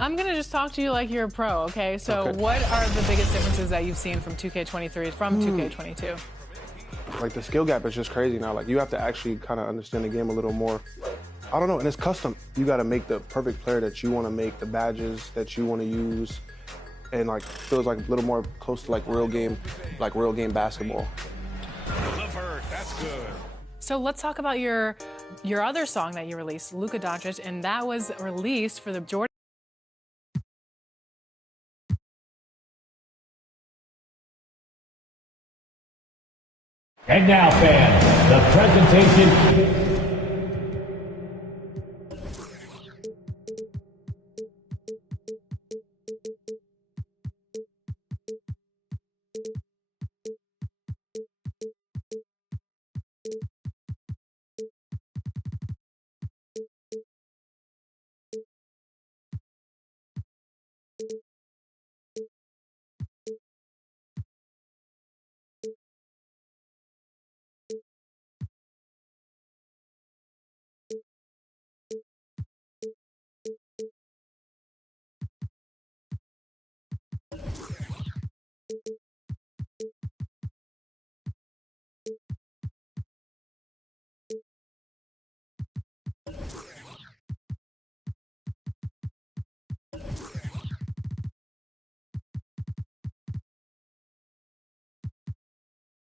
I'm going to just talk to you like you're a pro, okay? So what are the biggest differences that you've seen from 2K23 from 2K22? Like, the skill gap is just crazy now. Like, you have to actually kind of understand the game a little more. I don't know, and it's custom. You got to make the perfect player that you want to make, the badges that you want to use, and like feels like a little more close to like real game basketball. That's good. So let's talk about your other song that you released, Luka Doncic, and that was released for the Jordan. And now, fans, the presentation.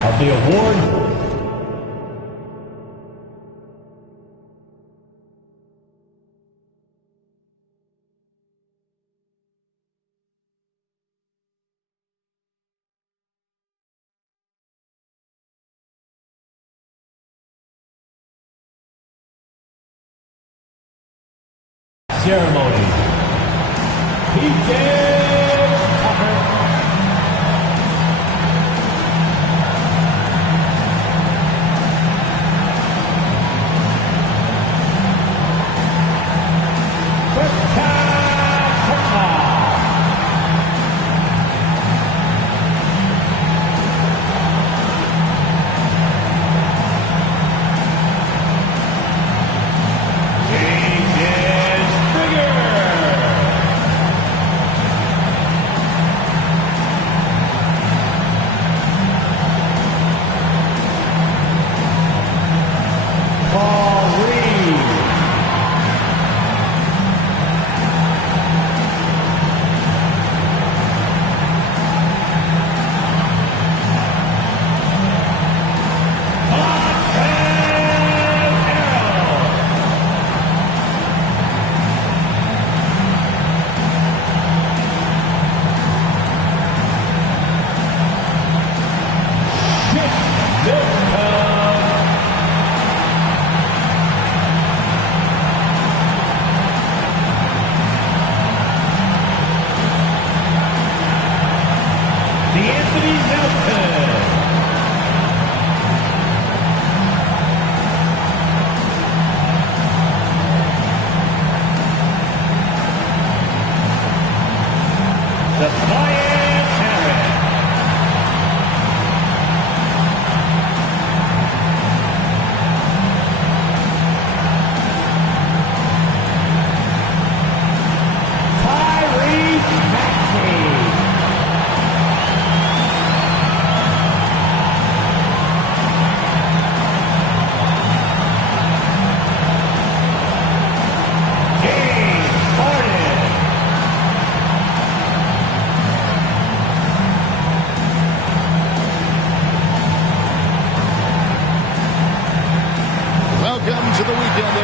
Of the award. Ceremony. PJ Tucker.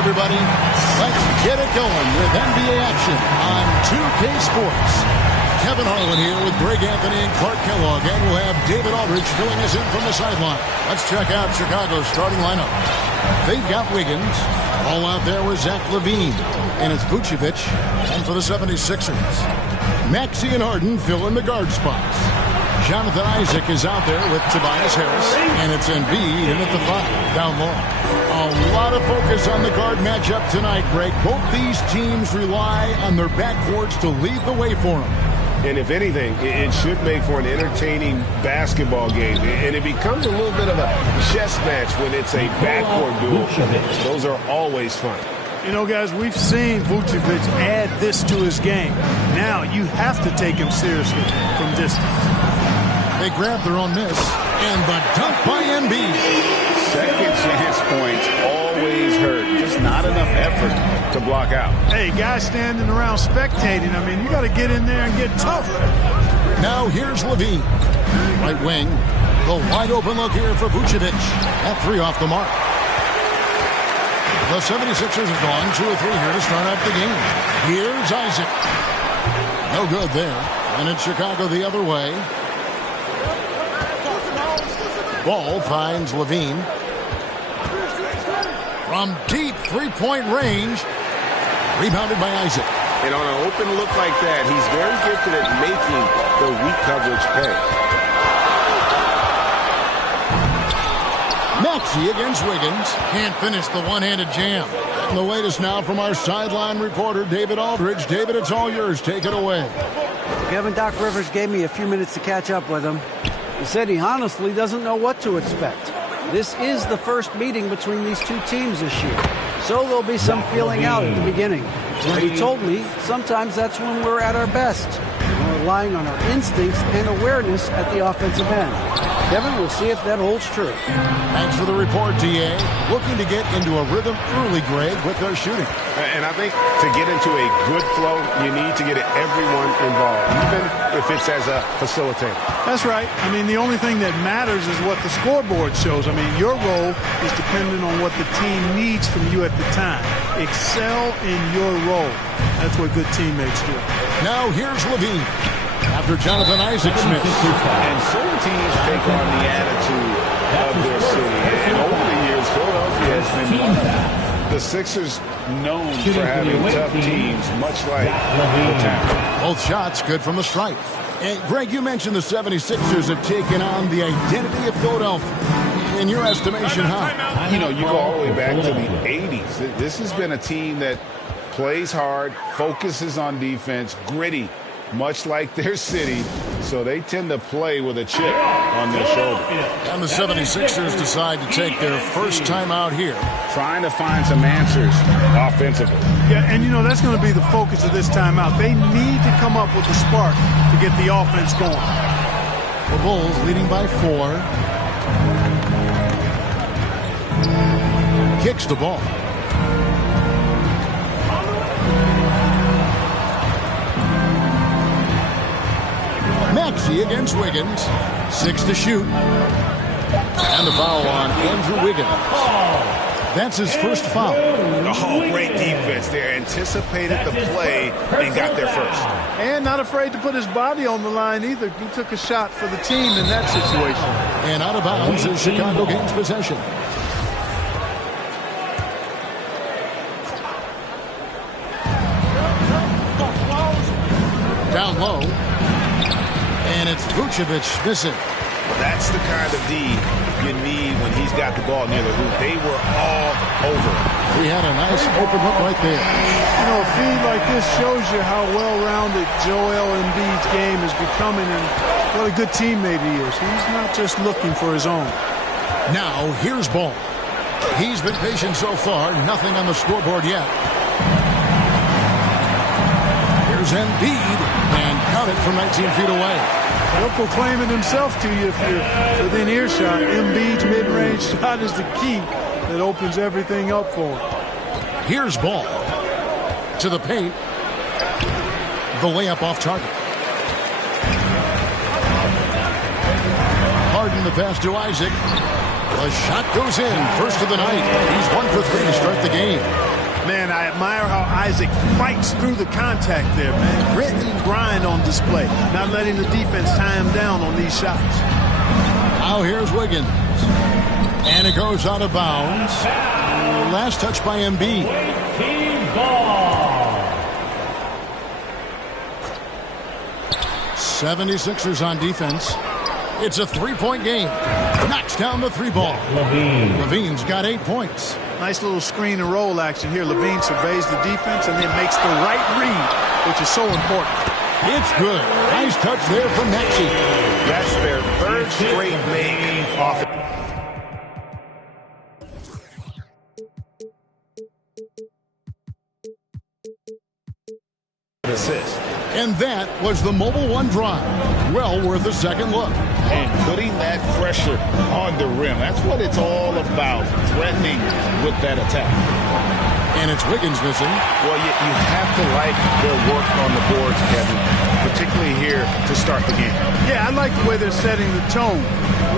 Everybody, let's get it going with NBA action on 2K Sports. Kevin Harlan here with Greg Anthony and Clark Kellogg, and we'll have David Aldridge filling us in from the sideline. Let's check out Chicago's starting lineup. They've got Wiggins. All out there with Zach LaVine. And it's Vucevic. And for the 76ers, Maxey and Harden fill in the guard spots. Jonathan Isaac is out there with Tobias Harris, and it's Embiid in at the 5, down low. A lot of focus on the guard matchup tonight, Greg. Both these teams rely on their backcourts to lead the way for them. And if anything, it should make for an entertaining basketball game. And it becomes a little bit of a chess match when it's a backcourt duel. Those are always fun. You know, guys, we've seen Vucevic add this to his game. Now you have to take him seriously from distance. They grab their own miss, and the dunk by Embiid. Second chance points always hurt. Just not enough effort to block out. Hey, guys standing around spectating, I mean, you got to get in there and get tough. Now here's Levine. Right wing. The wide open look here for Vucevic. At 3 off the mark. The 76ers have gone 2 of 3 here to start out the game. Here's Isaac. No good there. And it's Chicago the other way. Ball finds Levine. From deep three-point range. Rebounded by Isaac. And on an open look like that, he's very gifted at making the weak coverage pay. Maxey against Wiggins. Can't finish the one-handed jam. And the latest now from our sideline reporter, David Aldridge. David, it's all yours. Take it away. Kevin, Doc Rivers gave me a few minutes to catch up with him. He said he honestly doesn't know what to expect. This is the first meeting between these two teams this year, so there'll be some feeling out at the beginning. But he told me sometimes that's when we're at our best. We're relying on our instincts and awareness at the offensive end. Kevin, we'll see if that holds true. Thanks for the report, D.A. Looking to get into a rhythm early, Greg, with their shooting. And I think to get into a good flow, you need to get everyone involved, even if it's as a facilitator. That's right. I mean, the only thing that matters is what the scoreboard shows. I mean, your role is dependent on what the team needs from you at the time. Excel in your role. That's what good teammates do. Now here's Levine. After Jonathan Isaac Smith. And certain teams take on the attitude of their city. And over the years, Philadelphia has been one of the Sixers known for having tough teams, much like the town. Both shots good from the stripe. And Greg, you mentioned the 76ers have taken on the identity of Philadelphia. In your estimation, how? You know, you go all the way back to the 80s. This has been a team that plays hard, focuses on defense, gritty, much like their city, so they tend to play with a chip on their shoulder. And the 76ers decide to take their first time out here. Trying to find some answers offensively. Yeah, and you know, that's going to be the focus of this timeout. They need to come up with a spark to get the offense going. The Bulls leading by 4. Kicks the ball. Maxey against Wiggins. 6 to shoot. And the foul on Andrew Wiggins. That's his first foul. Oh, great defense there. Anticipated the play and got there first. And not afraid to put his body on the line either. He took a shot for the team in that situation. And out of bounds as Chicago gains possession. Down low. And it's Vucevic missing. That's the kind of D you need when he's got the ball near the hoop. They were all over. We had a nice open look right there. You know, a feed like this shows you how well-rounded Joel Embiid's game is becoming and what a good teammate he is. He's not just looking for his own. Now, here's Ball. He's been patient so far. Nothing on the scoreboard yet. Here's Embiid. And count it from 19 feet away. He'll proclaim it himself to you if you're within earshot. Embiid's mid-range shot is the key that opens everything up for him. Here's Ball. To the paint. The layup off target. Harden the pass to Isaac. The shot goes in. First of the night. He's 1 for 3 to start the game. Man, I admire how Isaac fights through the contact there, man. Grit and grind on display. Not letting the defense tie him down on these shots. Now here's Wiggins. And it goes out of bounds. Last touch by Embiid. Team ball. 76ers on defense. It's a 3-point game. Knocks down the 3-ball. Levine's got 8 points. Nice little screen and roll action here. Levine surveys the defense and then makes the right read, which is so important. It's good. Nice touch there from Maxey. That's their third straight make off. assist. And that was the Mobile One drive. Well worth a second look. And putting that pressure on the rim. That's what it's all about, threatening with that attack. And it's Wiggins missing. Well, you have to like their work on the boards, Kevin, particularly here to start the game. Yeah, I like the way they're setting the tone.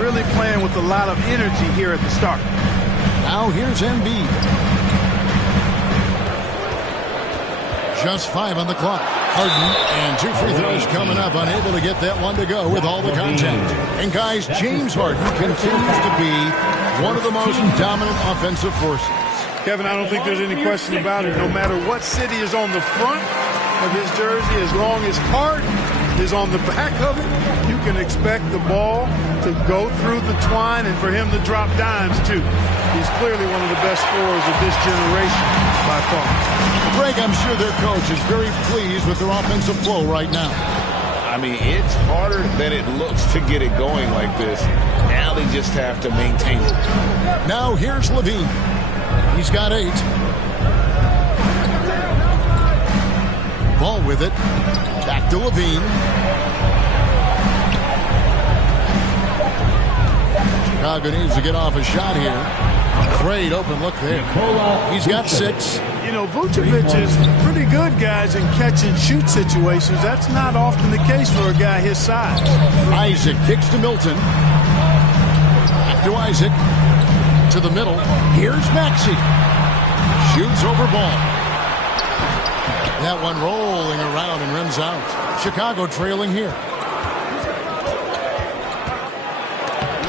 Really playing with a lot of energy here at the start. Now here's Embiid. Just 5 on the clock. Harden and 2 free throws coming up, unable to get that one to go with all the contact. And guys, James Harden continues to be one of the most dominant offensive forces. Kevin, I don't think there's any question about it. No matter what city is on the front of his jersey, as long as Harden is on the back of it, you can expect the ball to go through the twine and for him to drop dimes, too. He's clearly one of the best scorers of this generation by far. Greg, I'm sure their coach is very pleased with their offensive flow right now. I mean, it's harder than it looks to get it going like this. Now they just have to maintain it. Now here's Levine. He's got 8. Ball with it. Back to Levine. Chicago needs to get off a shot here. Great open look there. He's got 6. You know, Vucevic is pretty good, guys, in catch-and-shoot situations. That's not often the case for a guy his size. Isaac kicks to Milton. Back to Isaac. To the middle. Here's Maxey. Shoots over ball. That one rolling around and rims out. Chicago trailing here.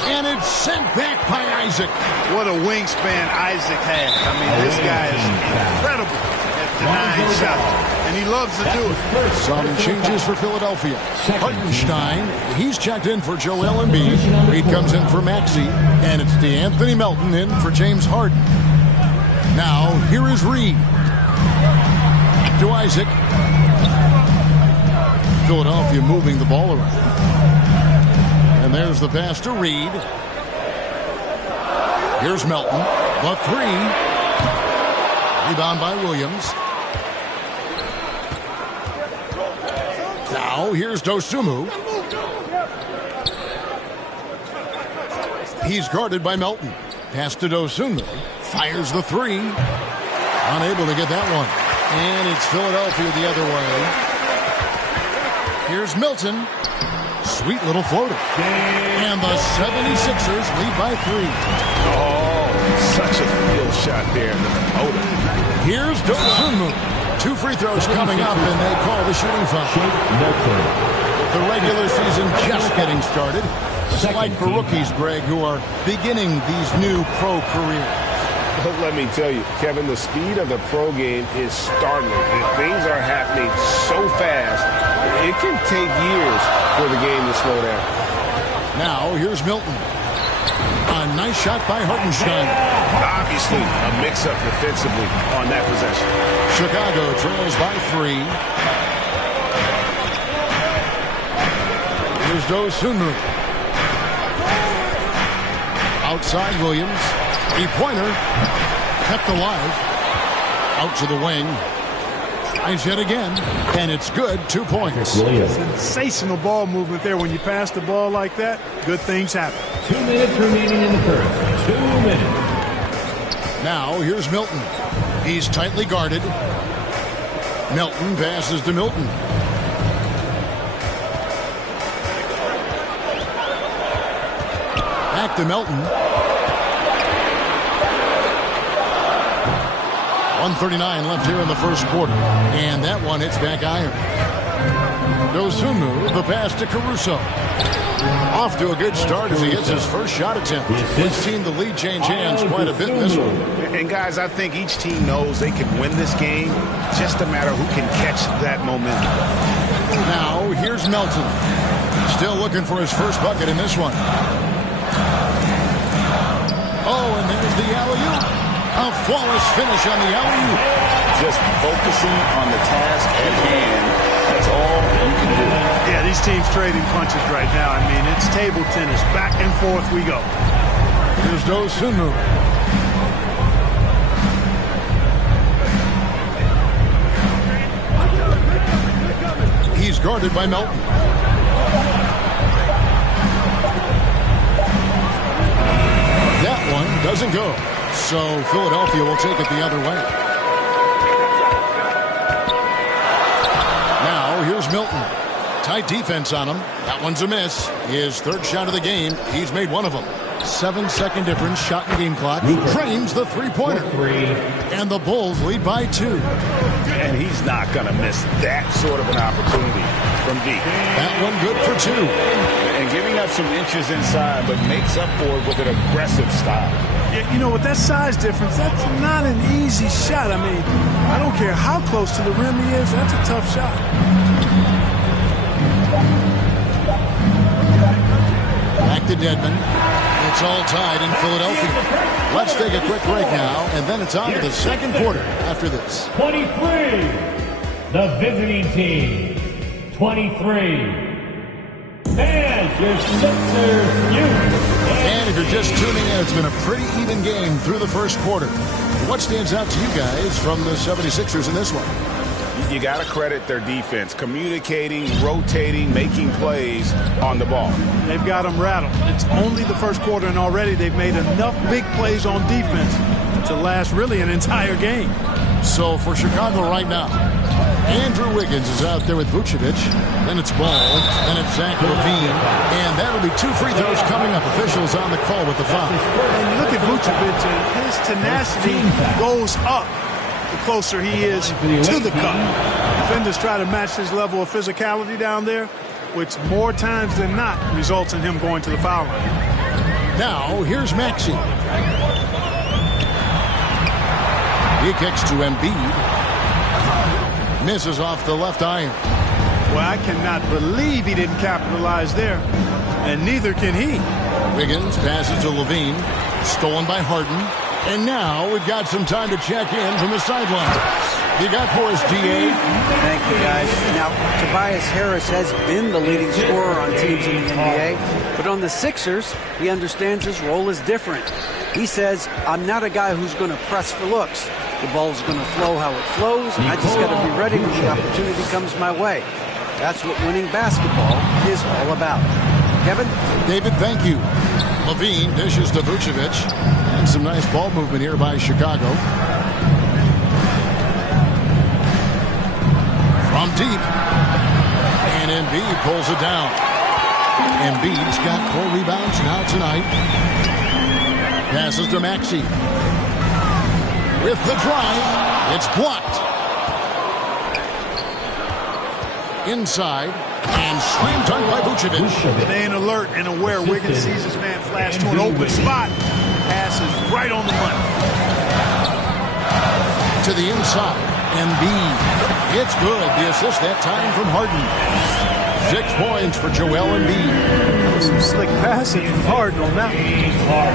And it's sent back by Isaac. What a wingspan Isaac has. I mean, this guy is incredible at denying shots, and he loves to do it. Some changes for Philadelphia. Hartenstein, he's checked in for Joel Embiid. Reed comes in for Maxey, and it's DeAnthony Melton in for James Harden. Now, here is Reed. To Isaac. Philadelphia moving the ball around. And there's the pass to Reed. Here's Melton. The 3. Rebound by Williams. Now here's Dosunmu. He's guarded by Melton. Pass to Dosunmu. Fires the 3. Unable to get that one. And it's Philadelphia the other way. Here's Milton. Sweet little floater. And the 76ers lead by 3. Oh, such a field shot there. The floater. Here's Dosunmu. 2 free throws coming up, and they call the shooting foul. With the regular season just getting started, it's like for rookies, Greg, who are beginning these new pro careers. But let me tell you, Kevin, the speed of the pro game is startling. Things are happening so fast, it can take years for the game to slow down. Now, here's Milton. A nice shot by Hartenstein. Obviously, a mix-up defensively on that possession. Chicago trails by 3. Here's Dosunmu. Outside Williams. 3-pointer. Kept alive. Out to the wing. Tries yet again. And it's good. 2 points. Sensational ball movement there. When you pass the ball like that, good things happen. 2 minutes remaining in the first. 2 minutes. Now, here's Milton. He's tightly guarded. Milton passes to Milton. Back to Milton. 1:39 left here in the first quarter. And that one hits back iron. Dosunmu, the pass to Caruso. Off to a good start as he hits his first shot attempt. We've seen the lead change hands quite a bit in this one. And guys, I think each team knows they can win this game. Just a matter who can catch that momentum. Now, here's Melton. Still looking for his first bucket in this one. Oh, and there's the alley-oop. A flawless finish on the alley-oop. Just focusing on the task at hand. That's all you can do. Yeah, these teams trading punches right now. I mean, it's table tennis. Back and forth we go. Here's Dosunmu. guarded by Melton. That one doesn't go. So Philadelphia will take it the other way. Now here's Milton. Tight defense on him. That one's a miss. His third shot of the game. He's made one of them. 7-second difference, shot in the game clock. Drains the three-pointer. And the Bulls lead by 2. And he's not going to miss that sort of an opportunity from deep. That one good for 2. And giving up some inches inside, but makes up for it with an aggressive style. Yeah, you know, with that size difference, that's not an easy shot. I mean, I don't care how close to the rim he is. That's a tough shot. Back to Dedmon. It's all tied in Philadelphia. Let's take a quick break now, and then it's on to the second quarter after this. 23, the visiting team. 23. And your Sixers And if you're just tuning in, it's been a pretty even game through the first quarter. What stands out to you guys from the 76ers in this one? You got to credit their defense, communicating, rotating, making plays on the ball. They've got them rattled. It's only the first quarter, and already they've made enough big plays on defense to last really an entire game. So for Chicago right now, Andrew Wiggins is out there with Vucevic. Then it's Ball. Then it's Zach LaVine. And that'll be 2 free throws coming up. Officials on the call with the foul. And you look at Vucevic, and his tenacity goes up the closer he is to the cup. Defenders try to match his level of physicality down there, which more times than not results in him going to the foul line. Now, here's Maxey. He kicks to Embiid. Misses off the left iron. Well, I cannot believe he didn't capitalize there, and neither can he. Wiggins passes to LaVine. Stolen by Harden. And now we've got some time to check in from the sideline. You got for us, DA. Thank you, guys. Now, Tobias Harris has been the leading scorer on teams in the NBA, but on the Sixers, he understands his role is different. He says, I'm not a guy who's going to press for looks. The ball's going to flow how it flows. I just got to be ready when the opportunity comes my way. That's what winning basketball is all about. Kevin? David, thank you. LaVine dishes to Vucevic. And some nice ball movement here by Chicago. From deep. And Embiid pulls it down. Embiid's got 4 rebounds now tonight. Passes to Maxey. With the drive, it's blocked. Inside, and slam dunk by Vucevic. Staying alert and aware. Wiggins sees his man flash to an open spot. Passes right on the money. To the inside, Embiid. It's good. The assist that time from Harden. 6 points for Joel Embiid. Some slick passing from Harden on that one.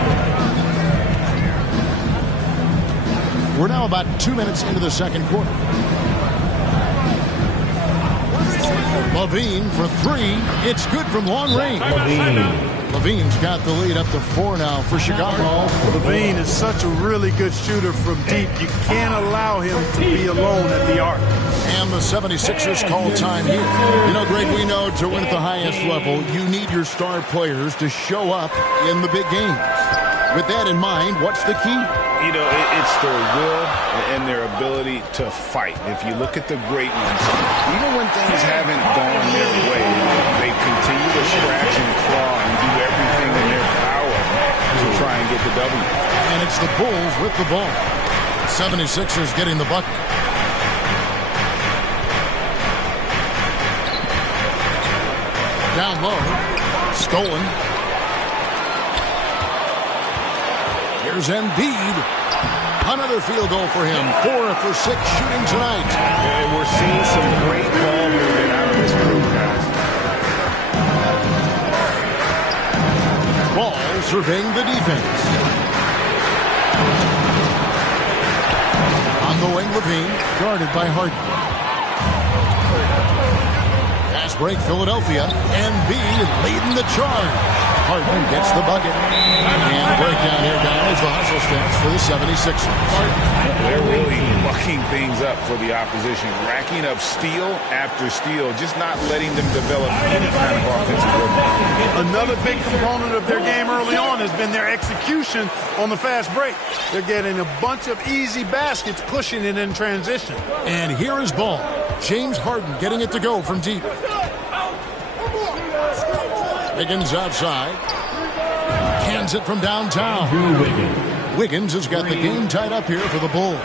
We're now about 2 minutes into the second quarter. LaVine for 3. It's good from long range. LaVine's got the lead up to 4 now for Chicago. LaVine is such a really good shooter from deep. You can't allow him to be alone at the arc. And the 76ers call time here. You know, Greg, we know to win at the highest level, you need your star players to show up in the big games. With that in mind, what's the key? You know, it's their will and their ability to fight. If you look at the great ones, even when things haven't gone their way, they continue to scratch and claw and do everything in their power to try and get the W. And it's the Bulls with the ball. 76ers getting the bucket. Down low. Stolen. Here's Embiid. Another field goal for him. 4 for 6 shooting tonight. And we're seeing some great ball movement out of this group, guys. Ball surveying the defense. On the wing, LaVine, guarded by Harden. Fast break, Philadelphia. Embiid leading the charge. Harden gets the bucket. And the breakdown here, guys, the hustle stats for the 76ers. They're really lucky shaking things up for the opposition, racking up steal after steal, just not letting them develop any kind of offensive rhythm. Another big component of their game early on has been their execution on the fast break. They're getting a bunch of easy baskets, pushing it in transition. And here is ball. James Harden getting it to go from deep. Wiggins outside. Cans it from downtown. Wiggins has got the game tied up here for the Bulls.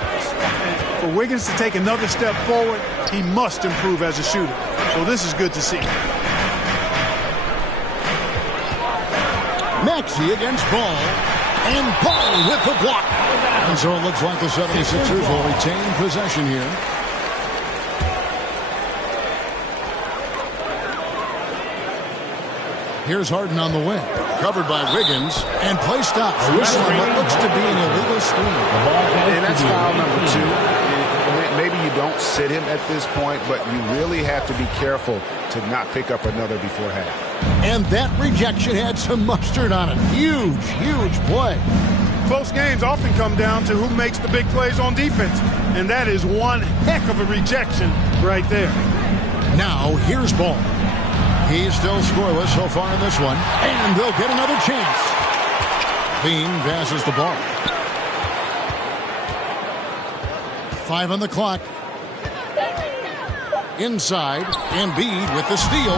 For Wiggins to take another step forward, he must improve as a shooter. So this is good to see. Maxey against Ball. And Ball with the block. And so it looks like the 76ers will retain possession here. Here's Harden on the wing. Covered by Wiggins. And play stops. Whistling what looks to be an illegal screen. And that's foul number 2. Maybe you don't sit him at this point, but you really have to be careful to not pick up another before half. And that rejection had some mustard on it. Huge, huge play. Close games often come down to who makes the big plays on defense. And that is one heck of a rejection right there. Now, here's Ball. He's still scoreless so far in this one. And they'll get another chance. Bean passes the ball. 5 on the clock. Inside. Embiid with the steal.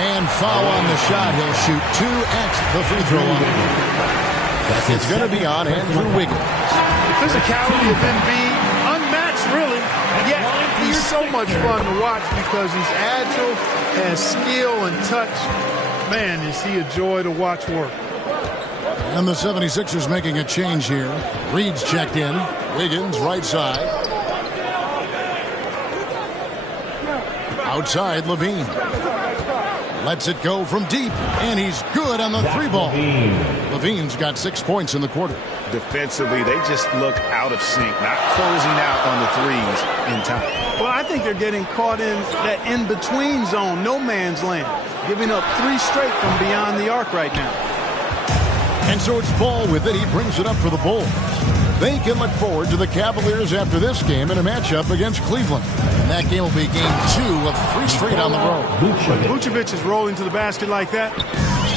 And foul on the shot. He'll shoot 2x the free throw line. It's going to be on Andrew Wiggins. The physicality of Embiid, unmatched really, yet he's so much fun to watch because he's agile, has skill and touch. Man, is he a joy to watch work. And the 76ers making a change here. Reed's checked in. Wiggins right side. Outside, Levine. Lets it go from deep, and he's good on the 3-ball. Levine's got 6 points in the quarter. Defensively, they just look out of sync, not closing out on the threes in time. Well, I think they're getting caught in that in-between zone, no man's land, giving up 3 straight from beyond the arc right now. And so it's Ball with it. He brings it up for the Bulls. They can look forward to the Cavaliers after this game in a matchup against Cleveland. And that game will be game 2 of 3 straight on the road. Vucevic is rolling to the basket like that.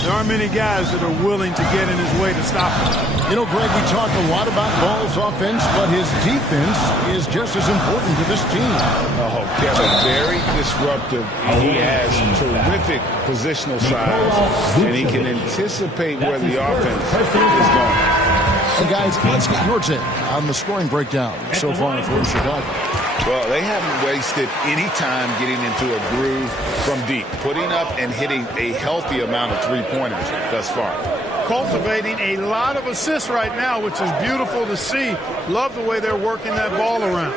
There aren't many guys that are willing to get in his way to stop him. You know, Greg, we talk a lot about Ball's offense, but his defense is just as important to this team. Oh, Kevin, very disruptive. He has terrific positional size, and he can anticipate where the offense is going. Hey, guys, let's get your take on the scoring breakdown so far for Chicago. Well, they haven't wasted any time getting into a groove from deep, putting up and hitting a healthy amount of three-pointers thus far. Cultivating a lot of assists right now, which is beautiful to see. Love the way they're working that ball around.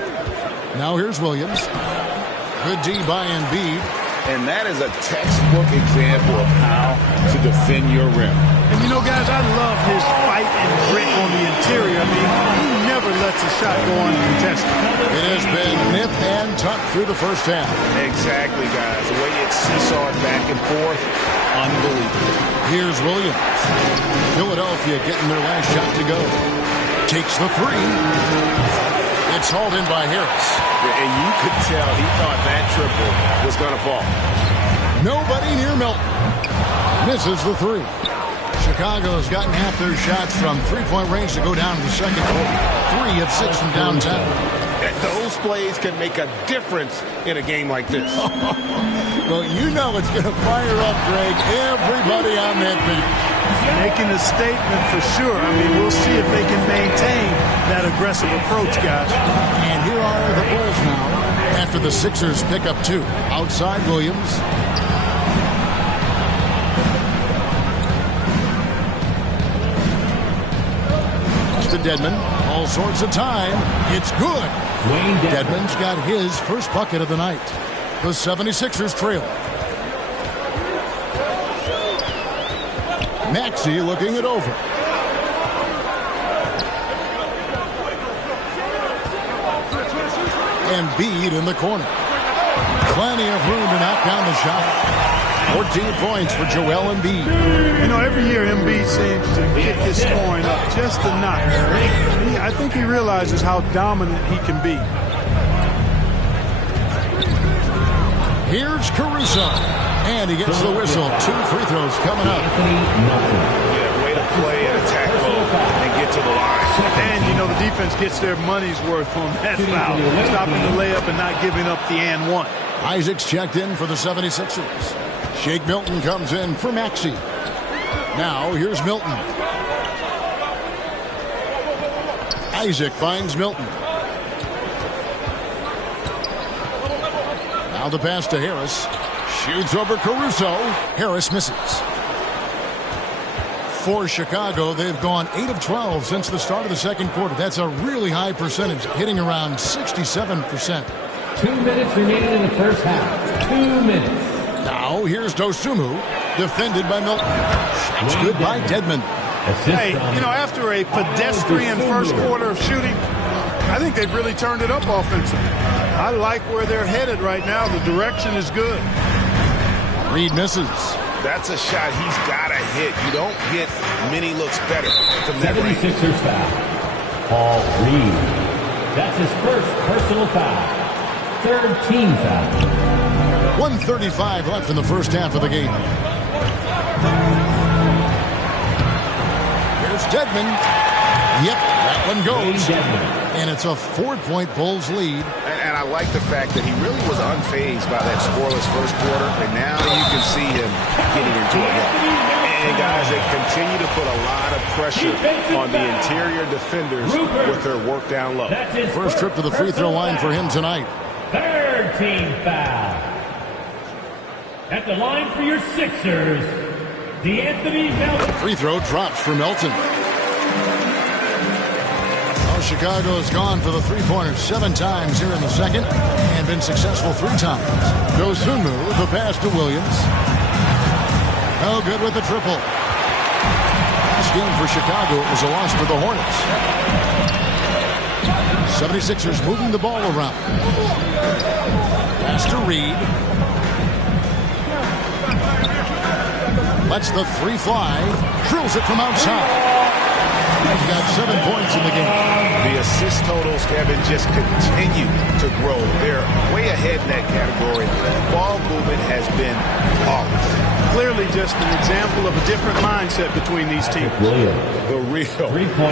Now here's Williams. Good D by Embiid. And that is a textbook example of how to defend your rim. And you know, guys, I love his fight and grit on the interior. I mean, he never lets a shot go uncontested. It has been nip and tuck through the first half. Exactly, guys. The way it's seesawed back and forth, unbelievable. Here's Williams. Philadelphia getting their last shot to go. Takes the 3. It's hauled in by Harris. And you could tell he thought that triple was going to fall. Nobody near Milton. Misses the 3. Chicago's gotten half their shots from three-point range to go down to the second quarter. 3 of 6 from downtown. Those plays can make a difference in a game like this. Well, you know it's going to fire up, Greg, everybody on that beat. Making a statement for sure. I mean, we'll see if they can maintain that aggressive approach, guys. And here are the Bulls now after the Sixers pick up 2. Outside Williams. To Dedmon. All sorts of time. It's good. Dedmon's got his first bucket of the night. The 76ers trail. Maxey looking it over. Embiid in the corner. Plenty of room to knock down the shot. 14 points for Joel Embiid. You know, every year Embiid seems to kick his scoring up just a notch. I think he realizes how dominant he can be. Here's Caruso. And he gets the whistle. 2 free throws coming up. Yeah, way to play and attack mode and get to the line. And, you know, the defense gets their money's worth on that foul. Stopping the layup and not giving up the and one. Isaac's checked in for the 76ers. Shake Milton comes in for Maxey. Now, here's Milton. Isaac finds Milton. Now the pass to Harris. Shoots over Caruso. Harris misses. For Chicago, they've gone 8 of 12 since the start of the second quarter. That's a really high percentage, hitting around 67%. 2 minutes remaining in the first half. 2 minutes. Now, here's Dosunmu, defended by Milton. Shots good by Dedmon. Hey, you know, after a pedestrian first quarter of shooting, I think they've really turned it up offensively. I like where they're headed right now. The direction is good. Reed misses. That's a shot he's got to hit. You don't get many looks better from that range. 76ers foul. Paul Reed. That's his first personal foul. Third team foul. 1:35 left in the first half of the game. Here's Dedmon. Yep, that one goes. And it's a 4-point Bulls lead. And I like the fact that he really was unfazed by that scoreless first quarter. And now you can see him getting into a run. And guys, they continue to put a lot of pressure on the interior defenders with their work down low. First trip to the free throw line for him tonight. Third team foul. At the line for your Sixers, DeAnthony Melton. Free throw drops for Melton. Chicago has gone for the three-pointers 7 times here in the second and been successful 3 times. Dosunmu, the pass to Williams. No good with the triple. Last game for Chicago, it was a loss to the Hornets. 76ers moving the ball around. Pass to Reed. Lets the 3 fly. Drills it from outside. He's got 7 points in the game. The assist totals, Kevin, just continue to grow. They're way ahead in that category. Ball movement has been flawless. Clearly just an example of a different mindset between these teams. The real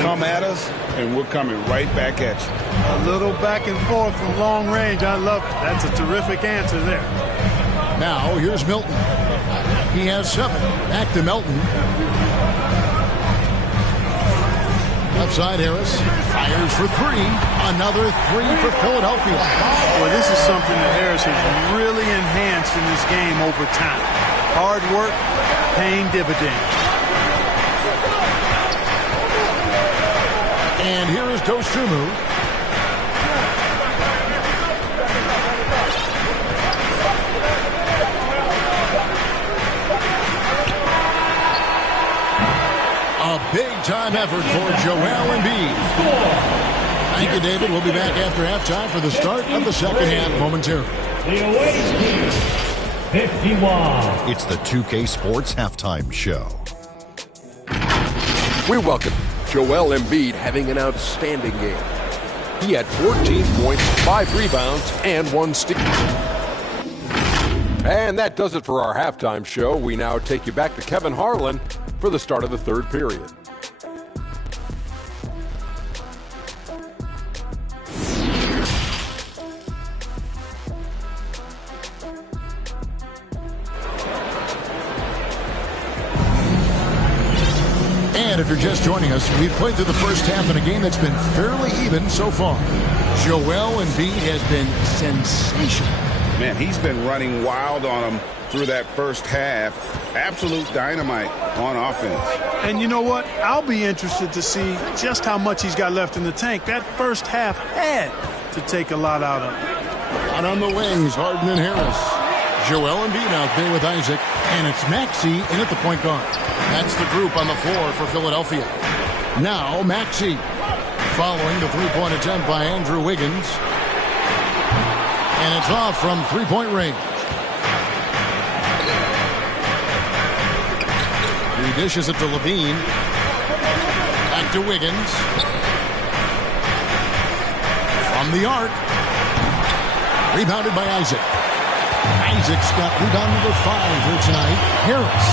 come at us, and we're coming right back at you. A little back and forth from long range. I love it. That's a terrific answer there. Now, here's Milton. He has 7. Back to Milton. Left side, Harris fires for 3. Another 3 for Philadelphia. Boy, this is something that Harris has really enhanced in this game over time. Hard work, paying dividends. And here is Dosunmu. A big-time effort for Joel Embiid. Thank you, David. We'll be back after halftime for the start of the second half momentarily. The away team, 51. It's the 2K Sports Halftime Show. We welcome Joel Embiid having an outstanding game. He had 14 points, 5 rebounds, and 1 steal. And that does it for our halftime show. We now take you back to Kevin Harlan for the start of the third period. And if you're just joining us, we've played through the first half in a game that's been fairly even so far. Joel Embiid has been sensational. Man, he's been running wild on him through that first half. Absolute dynamite on offense. And you know what? I'll be interested to see just how much he's got left in the tank. That first half had to take a lot out of him. Out on the wings, Harden and Harris. Joel Embiid out there with Isaac. And it's Maxey in at the point guard. That's the group on the floor for Philadelphia. Now Maxey following the three-point attempt by Andrew Wiggins. And it's off from three-point range. He dishes it to Levine. Back to Wiggins. From the arc. Rebounded by Isaac. Isaac's got rebound number 5 here tonight. Harris.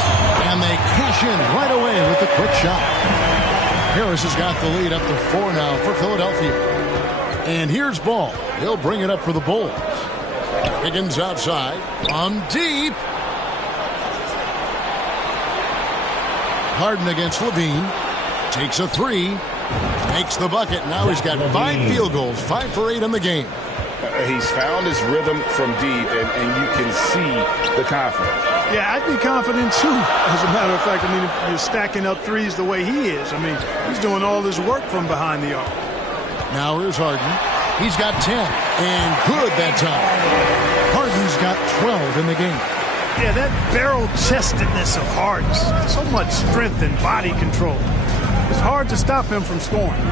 And they cash in right away with the quick shot. Harris has got the lead up to 4 now for Philadelphia. And here's Ball. He'll bring it up for the Bulls. Wiggins outside. On deep. Harden against Levine. Takes a 3. Makes the bucket. Now he's got 5 field goals. 5 for 8 in the game. He's found his rhythm from deep, and you can see the confidence. Yeah, I'd be confident too. As a matter of fact, I mean, if you're stacking up threes the way he is, I mean, he's doing all this work from behind the arc. Now here's Harden. He's got 10, and good that time. Harden's got 12 in the game. Yeah, that barrel-chestedness of Harden, so much strength and body control. It's hard to stop him from scoring.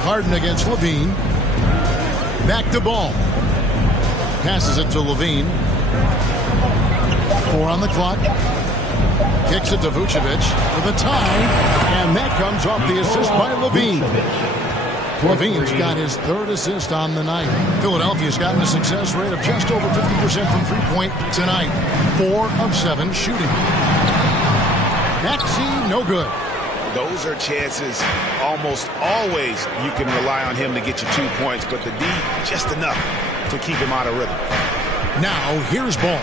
Harden against Levine. Back to Ball. Passes it to Levine. 4 on the clock. Kicks it to Vucevic for the tie. And that comes off the assist by Levine. Levine's got his 3rd assist on the night. Philadelphia's gotten a success rate of just over 50% from three-point tonight. 4 of 7 shooting. Maxey, no good. Those are chances almost always you can rely on him to get you 2 points, but the D, just enough to keep him out of rhythm. Now, here's Ball.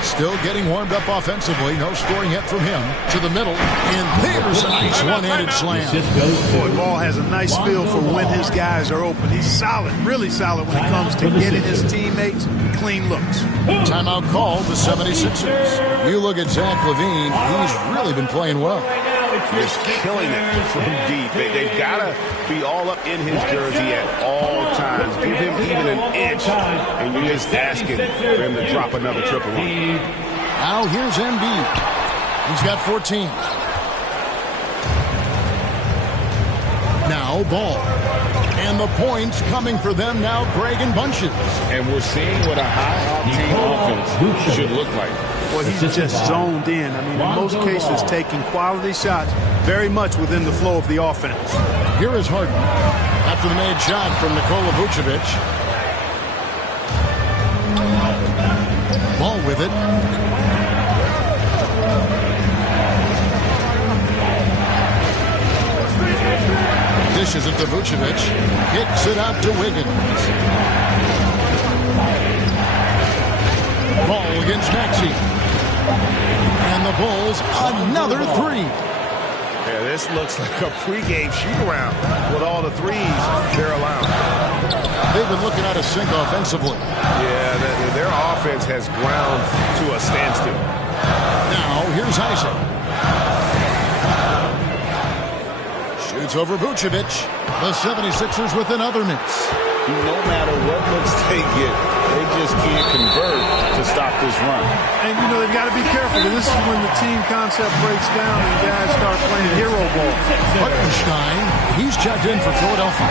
Still getting warmed up offensively. No scoring yet from him. To the middle. And there's a nice one-handed slam. Boy, Ball has a nice feel for when his guys are open. He's solid, really solid when it comes to getting his teammates clean looks. Timeout called the 76ers. You look at Zach LaVine. He's really been playing well. Just killing it from deep. They've got to be all up in his jersey at all times. Give him even an inch, and you're just asking for him to drop another triple on. Now here's Embiid. He's got 14. Now Ball. And the points coming for them now, Greg in bunches. And we're seeing what a high-octane offense should look like. Well, he's just zoned in. I mean, in most cases, taking quality shots very much within the flow of the offense. Here is Harden. After the made shot from Nikola Vucevic. Ball with it. Dishes it to Vucevic. Kicks it out to Wiggins. Ball against Maxey. And the Bulls, another 3. Yeah, this looks like a pregame shoot-around with all the threes they're allowing. They've been looking at a sink offensively. Yeah, their offense has ground to a standstill. Now, here's Isaac. Shoots over Vucevic. The 76ers with another miss. No matter what looks they get, they just can't convert to stop this run. And, you know, they've got to be careful. This is when the team concept breaks down and guys start playing hero ball. Hartenstein, he's checked in for Philadelphia.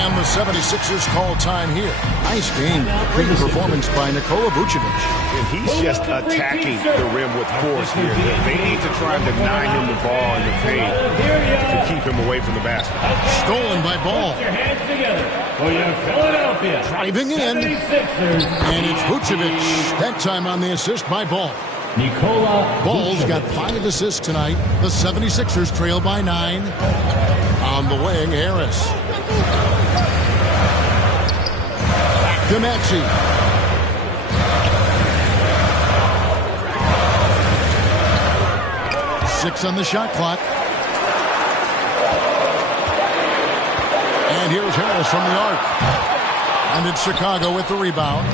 And the 76ers call time here. Nice game. Great performance by Nikola Vucevic. And he's just attacking the rim with force here. They need to try and deny him the ball in the paint to keep him away from the basket. Stolen by Ball. Philadelphia. Driving in. And it's Vucevic. That time on the assist by Ball. Nikola Ball's got 5 assists tonight. The 76ers trail by 9. On the wing, Harris. Back to Maxey. Six on the shot clock. And here's Harris from the arc. And it's Chicago with the rebound.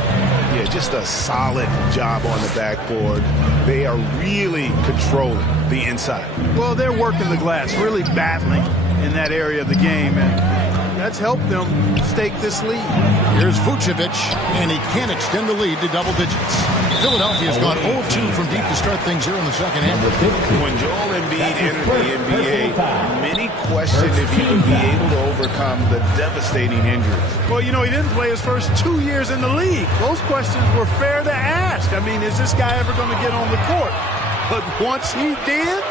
Yeah, just a solid job on the backboard. They are really controlling the inside. Well, they're working the glass, really battling in that area of the game, and that's helped them stake this lead. Here's Vucevic, and he can't extend the lead to double digits. Philadelphia's gone 0-2 from deep to start things here in the second half. When Joel Embiid entered the NBA, many questioned if he would be able to overcome the devastating injuries. Well, you know, he didn't play his first 2 years in the league. Those questions were fair to ask. I mean, is this guy ever going to get on the court? But once he did,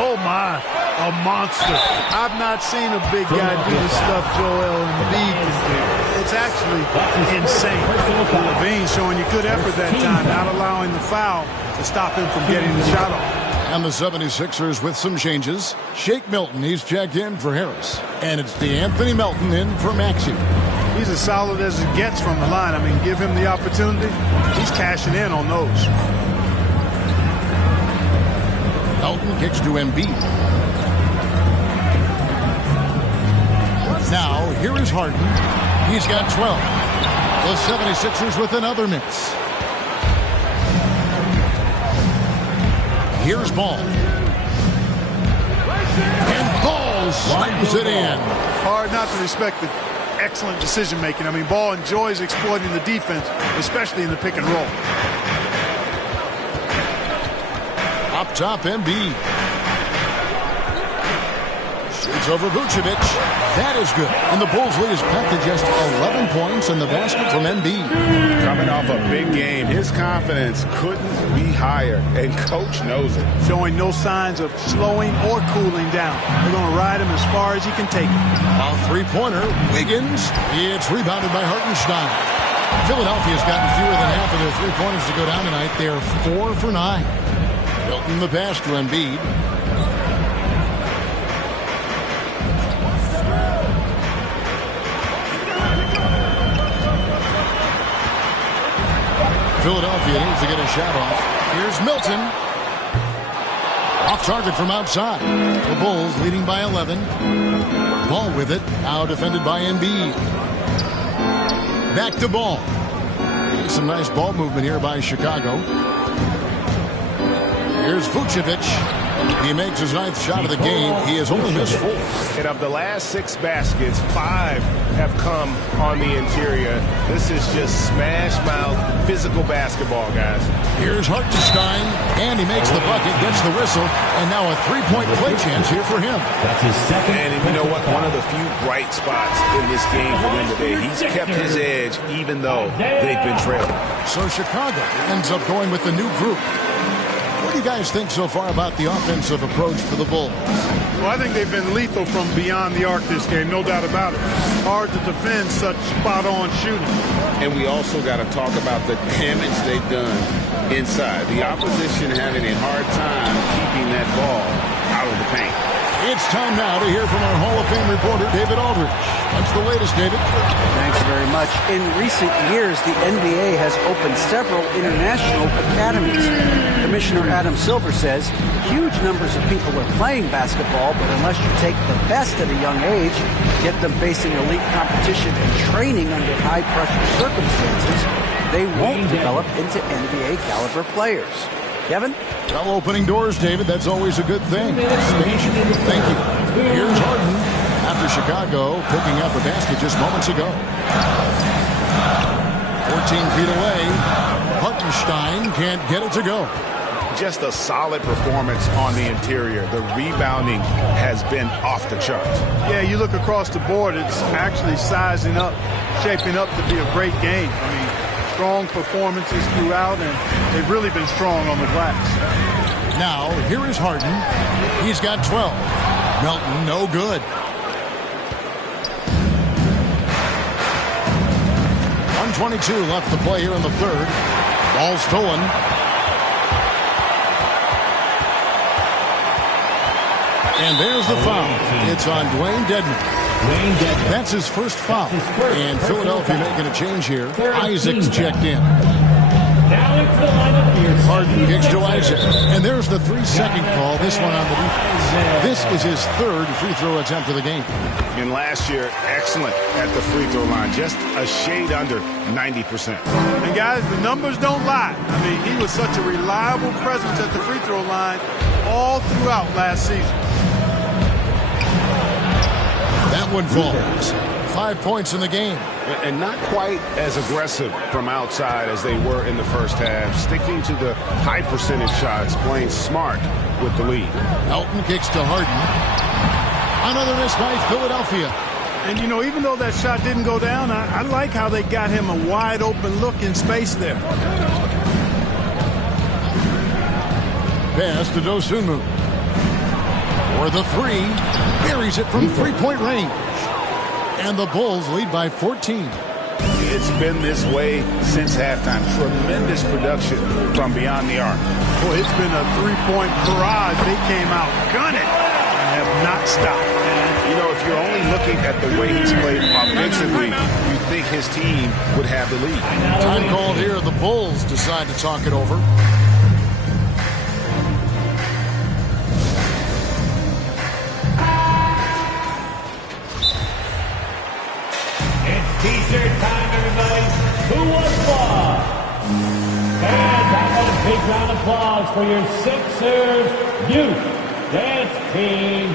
oh my, a monster. I've not seen a big guy do the stuff Joel Embiid can do. It's actually insane. Levine showing you good effort that time, not allowing the foul to stop him from getting the shot off. And the 76ers with some changes. Shake Milton, he's checked in for Harris. And it's Anthony Melton in for Maxey. He's as solid as it gets from the line. I mean, give him the opportunity. He's cashing in on those. Melton kicks to Embiid. Now, here is Harden. He's got 12. The 76ers with another miss. Here's Ball. And Ball slams it in. Hard not to respect the excellent decision-making. I mean, Ball enjoys exploiting the defense, especially in the pick and roll. Up top, Embiid. Shoots over Vucevic. That is good. And the Bulls lead is cut to just 11 points in the basket from Embiid. Coming off a big game, his confidence couldn't be higher, and coach knows it. Showing no signs of slowing or cooling down. They're going to ride him as far as he can take him. A three-pointer, Wiggins. It's rebounded by Hartenstein. Philadelphia's gotten fewer than half of their three-pointers to go down tonight. They're 4 for 9. Milton the pass to Embiid. Philadelphia needs to get a shot off. Here's Milton. Off target from outside. The Bulls leading by 11. Ball with it. Now defended by Embiid. Back to Ball. Some nice ball movement here by Chicago. Here's Vucevic. He makes his 9th shot of the game. He has only missed 4. And of the last 6 baskets, 5 have come on the interior. This is just smash-mouth physical basketball, guys. Here's Hartenstein, and he makes the bucket, gets the whistle, and now a three-point play chance here for him. That's his second. And you know what? One of the few bright spots in this game for them today. He's kept his edge even though they've been trailing. So Chicago ends up going with the new group. What do you guys think so far about the offensive approach for the Bulls? Well, I think they've been lethal from beyond the arc this game, no doubt about it. Hard to defend such spot-on shooting. And we also got to talk about the damage they've done inside. The opposition having a hard time keeping that ball out of the paint. It's time now to hear from our Hall of Fame reporter, David Aldridge. What's the latest, David? Thanks very much. In recent years, the NBA has opened several international academies. Commissioner Adam Silver says huge numbers of people are playing basketball, but unless you take the best at a young age, get them facing elite competition and training under high-pressure circumstances, they won't develop into NBA-caliber players. Kevin? Well, opening doors, David. That's always a good thing. Thank you. Here's Harden after Chicago picking up a basket just moments ago. 14 feet away. Hartenstein can't get it to go. Just a solid performance on the interior. The rebounding has been off the charts. Yeah, you look across the board, it's actually sizing up, shaping up to be a great game. I mean, strong performances throughout, and they've really been strong on the glass. Now, here is Harden. He's got 12. Melton, no good. 1:22 left to play here in the third. Ball stolen. And there's the foul. It's on Dwayne Dedmon. That's his first foul. And Philadelphia making a change here. Isaac's checked in. Harden kicks to Isaac. And there's the 3-second call. This one on the defense. This is his third free throw attempt of the game. And last year, excellent at the free throw line. Just a shade under 90%. And guys, the numbers don't lie. I mean, he was such a reliable presence at the free throw line all throughout last season. That one falls. 5 points in the game. And not quite as aggressive from outside as they were in the first half. Sticking to the high percentage shots, playing smart with the lead. Elton kicks to Harden. Another miss by Philadelphia. And, you know, even though that shot didn't go down, I like how they got him a wide open look in space there. Pass to Dosunmu. For the three. Buries it from three-point range. And the Bulls lead by 14. It's been this way since halftime. Tremendous production from beyond the arc. Boy, it's been a three-point barrage. They came out gunning and have not stopped. You know, if you're only looking at the way he's played offensively, you think his team would have the lead. Time called here. The Bulls decide to talk it over. T-shirt time, everybody. Who was lost? And how about a big round of applause for your Sixers youth dance team.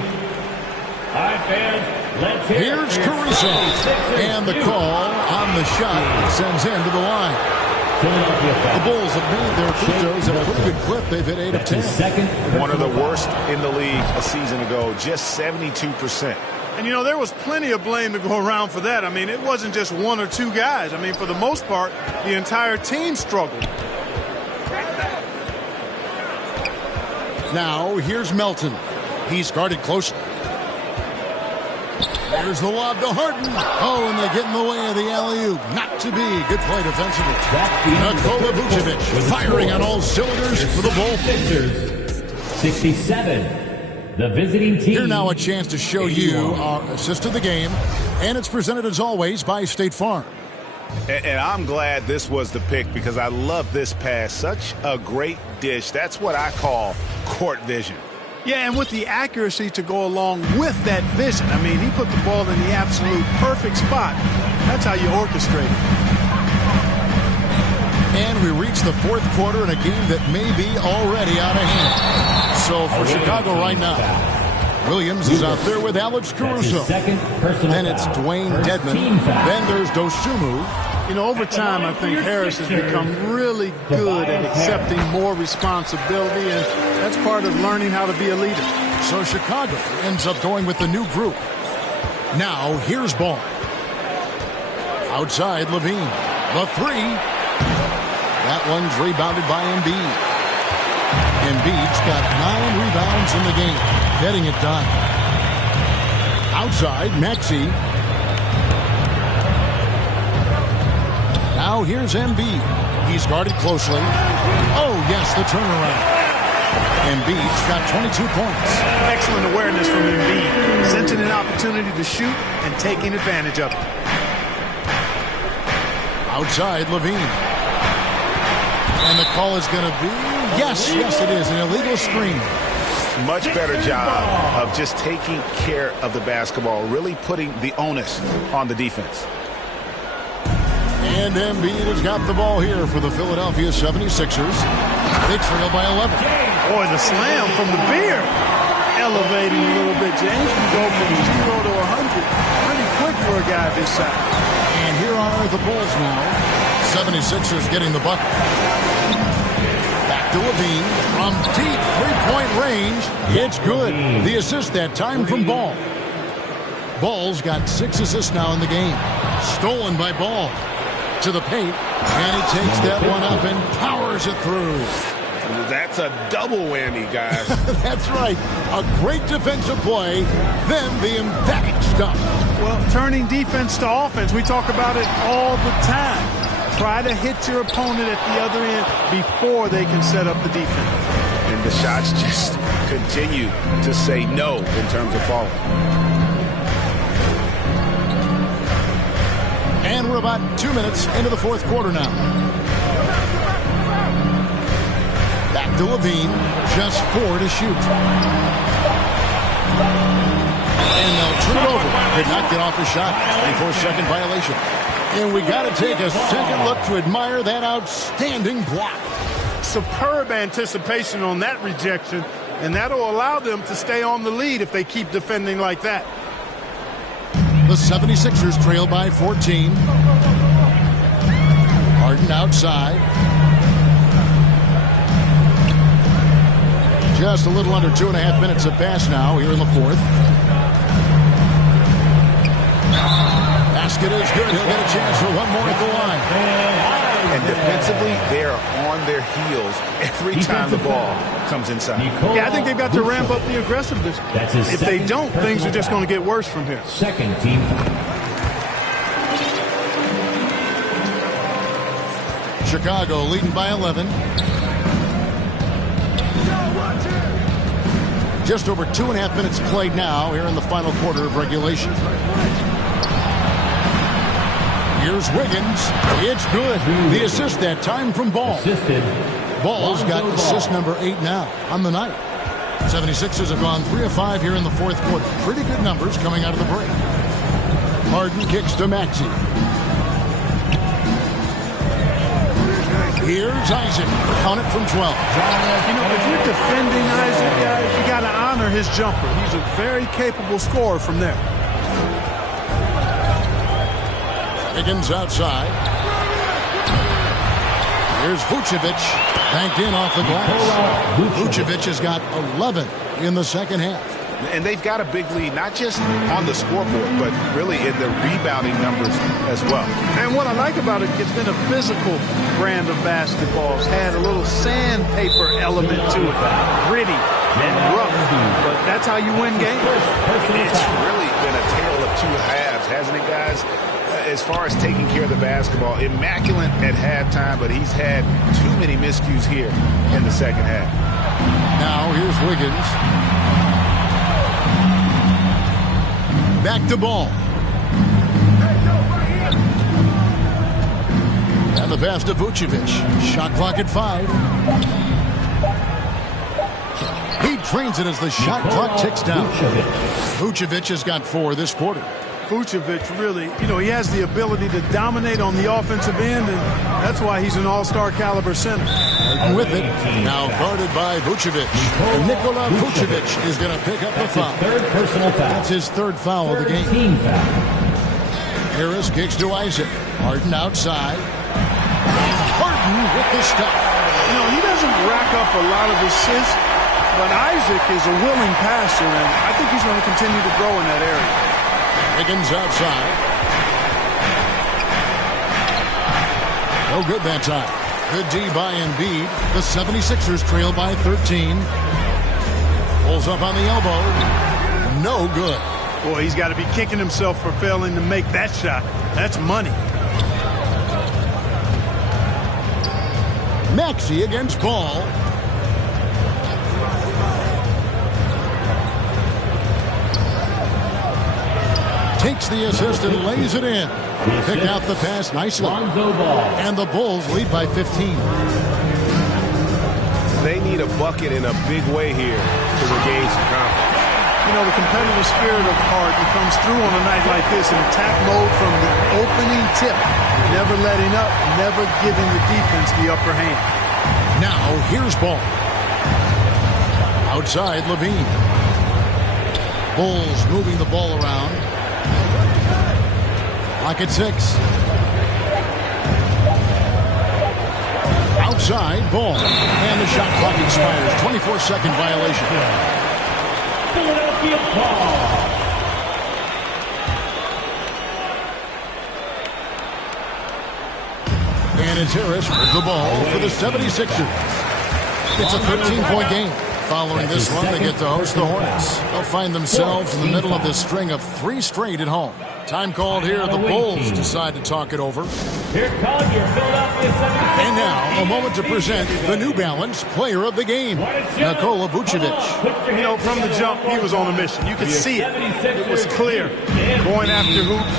All right, fans, let's hear Here's Caruso. And the call on the shot sends him to the line. The Bulls have made their free throws at a pretty good clip. They've hit 8 of 10. One of the worst in the league a season ago, just 72%. And, you know, there was plenty of blame to go around for that. I mean, it wasn't just one or two guys. I mean, for the most part, the entire team struggled. Now, here's Melton. He's guarded closely. There's the lob to Harden. Oh, and they get in the way of the alley-oop. Not to be. Good play defensively. Nikola Vucevic firing on all cylinders for the Bulls. 67. The visiting team. Here now a chance to show you our assist of the game. And it's presented as always by State Farm. And I'm glad this was the pick because I love this pass. Such a great dish. That's what I call court vision. Yeah, and with the accuracy to go along with that vision. I mean, he put the ball in the absolute perfect spot. That's how you orchestrate it. And we reach the fourth quarter in a game that may be already out of hand. So for Chicago right now, Williams is out there with Alex Caruso. Then it's Dwayne Dedmon. Then there's Dosunmu. You know, over time, I think Harris has become really good at accepting more responsibility, and that's part of learning how to be a leader. So Chicago ends up going with the new group. Now, here's Ball. Outside, Levine. The three. That one's rebounded by Embiid. Embiid's got 9 rebounds in the game, getting it done. Outside, Maxey. Now here's Embiid. He's guarded closely. Oh, yes, the turnaround. Embiid's got 22 points. Excellent awareness from Embiid. Sensing an opportunity to shoot and taking advantage of it. Outside, Levine. And the call is going to be, yes, it is, an illegal screen. Much better job of just taking care of the basketball, really putting the onus on the defense. And Embiid has got the ball here for the Philadelphia 76ers. They trail by 11. Boy, the slam from the beard. Elevating a little bit. James can go from 0 to 100 pretty quick for a guy this size. And here are the Bulls now. 76ers getting the bucket. Back to Levine from deep three-point range. It's good. The assist that time from Ball. Ball's got 6 assists now in the game. Stolen by Ball. To the paint. And he takes that one up and powers it through. That's a double whammy, guys. That's right. A great defensive play, then the emphatic stuff. Well, turning defense to offense, we talk about it all the time. Try to hit your opponent at the other end before they can set up the defense. And the shots just continue to say no in terms of falling. And we're about 2 minutes into the fourth quarter now. Back to Levine, just 4 to shoot. And they'll turn it over. Could not get off the shot. 24-second violation. And we got to take a second look to admire that outstanding block. Superb anticipation on that rejection, and that'll allow them to stay on the lead if they keep defending like that. The 76ers trail by 14. Harden outside. Just a little under 2.5 minutes have passed now here in the fourth. Basket is good. He'll get a chance for one more at the line. And defensively, they are on their heels every time the ball comes inside. Yeah, I think they've got to ramp up the aggressiveness. If they don't, things are just going to get worse from here. Second team. Chicago leading by 11. Just over 2.5 minutes played now here in the final quarter of regulation. Here's Wiggins. It's good. The assist that time from Ball. Assisted. Ball's got assist number 8 now on the night. 76ers have gone 3 of 5 here in the fourth quarter. Pretty good numbers coming out of the break. Harden kicks to Maxey. Here's Isaac. Count it from 12. You know, if you're defending Isaac, guys, you got to honor his jumper. He's a very capable scorer from there. Wiggins outside. Here's Vucevic. Banked in off the glass. Vucevic has got 11 in the second half. And they've got a big lead, not just on the scoreboard, but really in the rebounding numbers as well. And what I like about it, it's been a physical brand of basketball. It's had a little sandpaper element to it. Gritty and rough. But that's how you win games. It's really been a tale of two halves, hasn't it, guys? As far as taking care of the basketball, immaculate at halftime, but he's had too many miscues here in the second half. Now here's Wiggins. Back to Ball. And the pass to Vucevic. Shot clock at 5. He trains it as the shot clock ticks down. Vucevic has got 4 this quarter. Vucevic really, he has the ability to dominate on the offensive end, and that's why he's an all-star caliber center. Harden with it. Now guarded by Vucevic. Nikola Vucevic is going to pick up the foul. Third personal foul. That's his third foul of the game. Team foul. Harris kicks to Isaac. Harden outside. Harden with the stuff. He doesn't rack up a lot of assists, but Isaac is a willing passer, and I think he's going to continue to grow in that area. Wiggins outside. No good that time. Good D by Embiid. The 76ers trail by 13. Pulls up on the elbow. No good. Boy, he's got to be kicking himself for failing to make that shot. That's money. Maxey against Ball. Takes the assist and lays it in. Picked out the pass nicely. And the Bulls lead by 15. They need a bucket in a big way here to regain some confidence. The competitive spirit of Harden comes through on a night like this in attack mode from the opening tip. Never letting up, never giving the defense the upper hand. Now, here's Ball. Outside, Levine. Bulls moving the ball around. Clock at 6. Outside, Ball. And the shot clock expires. 24-second violation. Philadelphia ball. And it's Harris with the ball for the 76ers. It's a 13-point game. Following this one, they get to host the Hornets. They'll find themselves in the middle of this string of 3 straight at home. Time called here. The Bulls decide to talk it over. Here comes your Philadelphia 76ers. And now, a moment to present the New Balance Player of the Game, Nikola Vucevic. From the jump, he was on a mission. You could see it. It was clear. Going after hoops.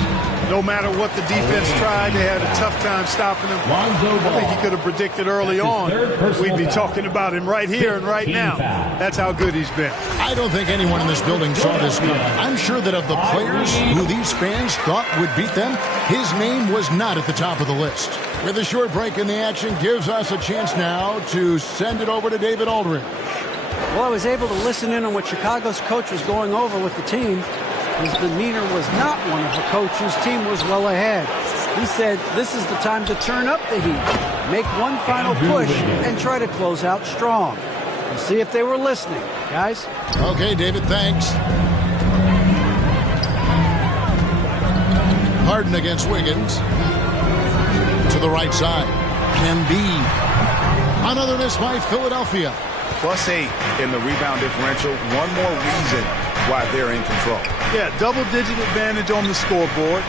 No matter what the defense tried, they had a tough time stopping him. I think he could have predicted early on we'd be talking about him right here and right now. That's how good he's been. I don't think anyone in this building saw this coming. I'm sure that of the players who these fans thought would beat them, his name was not at the top of the list. With a short break in the action, gives us a chance now to send it over to David Aldridge. Well, I was able to listen in on what Chicago's coach was going over with the team. His demeanor was not one of a coach whose team was well ahead. He said this is the time to turn up the heat, make one final push, and try to close out strong. We'll see if they were listening, guys. Okay, David, thanks. Harden against Wiggins. To the right side. Embiid. Another miss by Philadelphia. +8 in the rebound differential. One more reason why they're in control. Yeah, double-digit advantage on the scoreboard.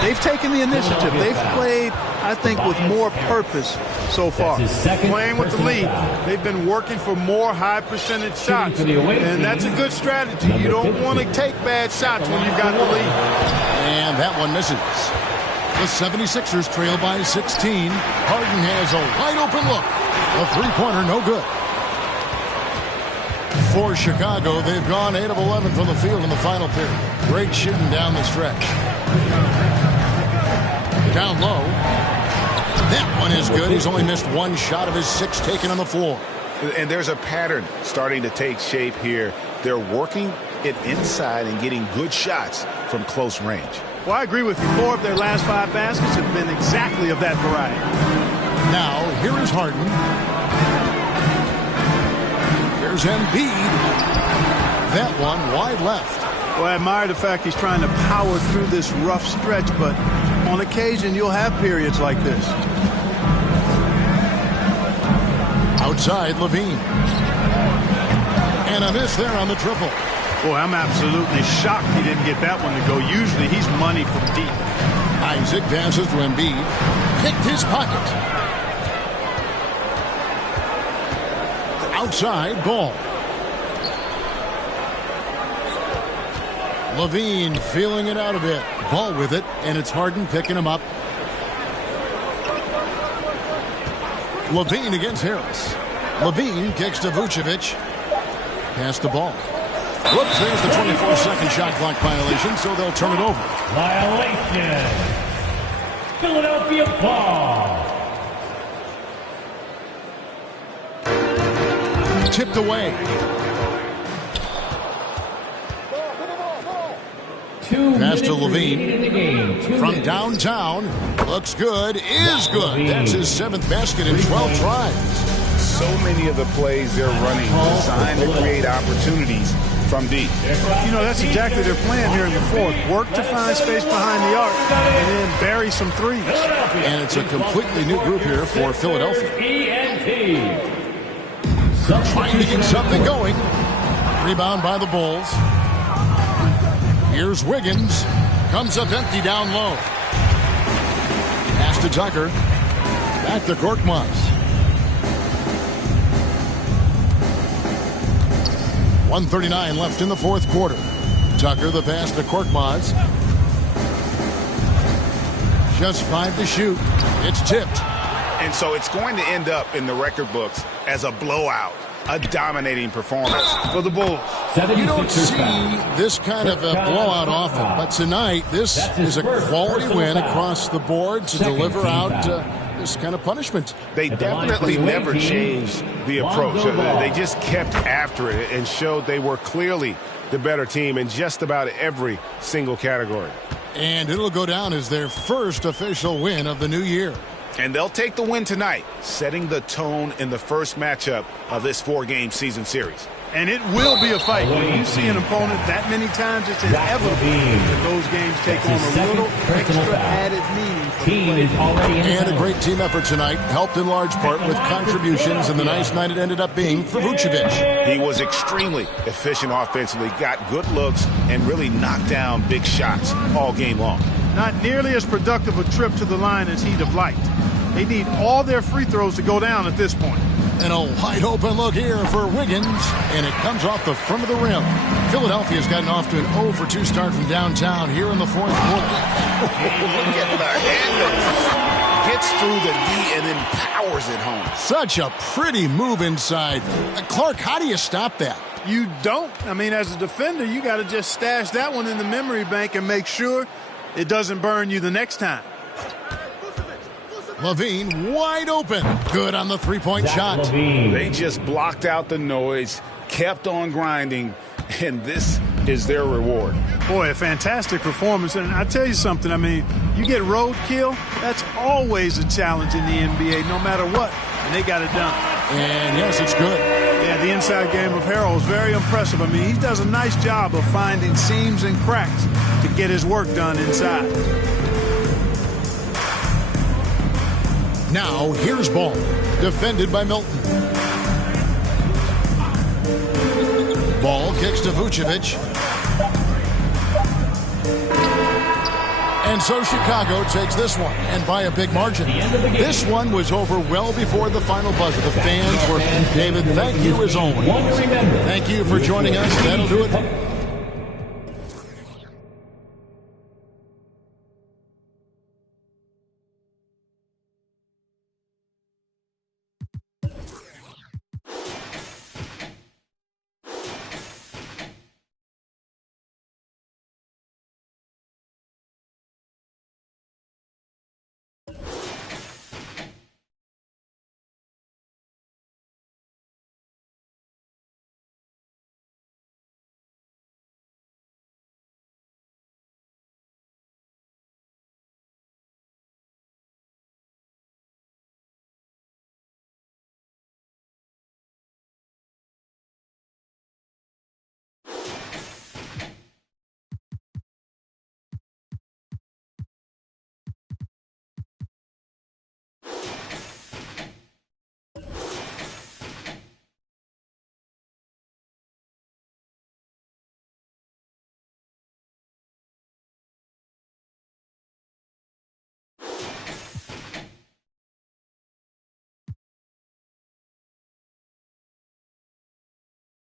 They've taken the initiative. They've played, I think, with more purpose so far. Playing with the lead, they've been working for more high-percentage shots, and that's a good strategy. You don't want to take bad shots when you've got the lead. And that one misses. The 76ers trail by 16. Harden has a wide-open look. A three-pointer, no good. For Chicago, they've gone 8 of 11 from the field in the final period. Great shooting down the stretch. Down low. That one is good. He's only missed one shot of his 6 taken on the floor. And there's a pattern starting to take shape here. They're working it inside and getting good shots from close range. Well, I agree with you. 4 of their last 5 baskets have been exactly of that variety. Now, here is Harden. Here's Embiid. That one wide left. Well, I admire the fact he's trying to power through this rough stretch, but on occasion you'll have periods like this. Outside, Levine. And a miss there on the triple. Boy, I'm absolutely shocked he didn't get that one to go. Usually he's money from deep. Isaac passes to Embiid. Picked his pocket. Outside, Ball. Levine feeling it out a bit. Ball with it, and it's Harden picking him up. Levine against Harris. Levine kicks to Vucevic. Pass the ball. Whoops, there's the 24-second shot clock violation, so they'll turn it over. Violation. Philadelphia ball. Tipped away. Pass to Levine. From downtown. Looks good. Is good. That's his 7th basket in 12 tries. So many of the plays they're running designed to create opportunities from deep. You know, that's exactly their plan here in the 4th. Work to find space behind the arc and then bury some threes. And it's a completely new group here for Philadelphia. Trying to get something going. Rebound by the Bulls. Here's Wiggins. Comes up empty down low. Pass to Tucker. Back to Korkmaz. 1:39 left in the 4th quarter. Tucker the pass to Korkmaz. Just 5 to shoot. It's tipped. And so it's going to end up in the record books as a blowout, a dominating performance for the Bulls. You don't see this kind of a blowout often, but tonight this is a quality win across the board to deliver out this kind of punishment. They definitely never changed the approach. They just kept after it and showed they were clearly the better team in just about every single category. And it'll go down as their first official win of the new year. And they'll take the win tonight, setting the tone in the first matchup of this 4-game season series. And it will be a fight. When you see an opponent that many times, it's inevitable that those games take on a little extra added meaning for the play. And a great team effort tonight, helped in large part with contributions, and the nice night it ended up being for Vucevic. He was extremely efficient offensively, got good looks, and really knocked down big shots all game long. Not nearly as productive a trip to the line as he'd have liked. They need all their free throws to go down at this point. And a wide open look here for Wiggins, and it comes off the front of the rim. Philadelphia's gotten off to an 0-for-2 start from downtown here in the 4th quarter. Look at the handle. Gets through the D and then powers it home. Such a pretty move inside. Clark, how do you stop that? You don't. I mean, as a defender, you got to just stash that one in the memory bank and make sure it doesn't burn you the next time. Levine wide open. Good on the three-point shot. They just blocked out the noise, kept on grinding, and this is their reward. Boy, a fantastic performance. And I tell you something, I mean, you get roadkill, that's always a challenge in the NBA, no matter what. And they got it done. And yes, it's good. Yeah, the inside game of Harrell is very impressive. I mean, he does a nice job of finding seams and cracks to get his work done inside. Now, here's ball. Defended by Milton. Ball kicks to Vucevic. And so Chicago takes this one, and by a big margin. This one was over well before the final buzzer. The fans were, David, thank you as always. Thank you for joining us. That'll do it.